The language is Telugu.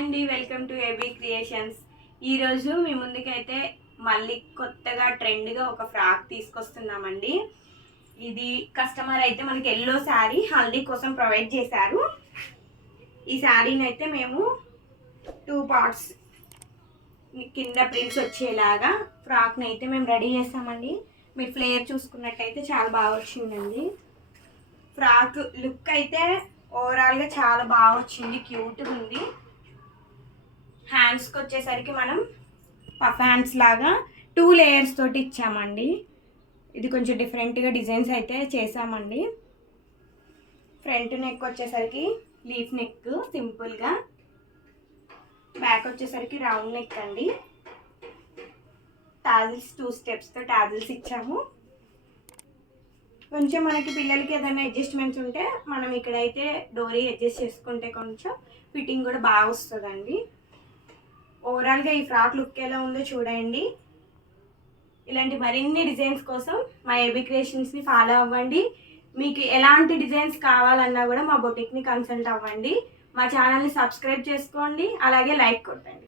అండి, వెల్కమ్ టు ఏబీ క్రియేషన్స్. ఈరోజు మీ ముందుకైతే మళ్ళీ కొత్తగా ట్రెండ్గా ఒక ఫ్రాక్ తీసుకొస్తున్నామండి. ఇది కస్టమర్ అయితే మనకి ఎల్లో శారీ హల్దీ కోసం ప్రొవైడ్ చేశారు. ఈ శారీని అయితే మేము 2 పార్ట్స్ కింద ప్రింట్స్ వచ్చేలాగా ఫ్రాక్ని అయితే మేము రెడీ చేస్తామండి. మీరు ఫ్లేయర్ చూసుకున్నట్టయితే చాలా బాగా వచ్చిందండి. ఫ్రాక్ లుక్ అయితే ఓవరాల్గా చాలా బాగా వచ్చింది, క్యూట్గా ఉంది. హ్యాండ్స్కి వచ్చేసరికి మనం పఫ్ హ్యాండ్స్ లాగా 2 లేయర్స్ తోటి ఇచ్చామండి. ఇది కొంచెం డిఫరెంట్గా డిజైన్స్ అయితే చేసామండి. ఫ్రంట్ నెక్ వచ్చేసరికి లీఫ్ నెక్ సింపుల్గా, బ్యాక్ వచ్చేసరికి రౌండ్ నెక్ అండి. టాజిల్స్ 2 స్టెప్స్తో టాజిల్స్ ఇచ్చాము. కొంచెం మనకి పిల్లలకి ఏదైనా అడ్జస్ట్మెంట్స్ ఉంటే మనం ఇక్కడైతే డోరీ అడ్జస్ట్ చేసుకుంటే కొంచెం ఫిట్టింగ్ కూడా బాగా వస్తుందండి. ఓవరాల్గా ఈ ఫ్రాక్ లుక్ ఎలా ఉందో చూడండి. ఇలాంటి మరిన్ని డిజైన్స్ కోసం మా ఏబీ క్రియేషన్స్ని ఫాలో అవ్వండి. మీకు ఎలాంటి డిజైన్స్ కావాలన్నా కూడా మా బొటిక్ని కన్సల్ట్ అవ్వండి. మా ఛానల్ని సబ్స్క్రైబ్ చేసుకోండి, అలాగే లైక్ కొట్టండి.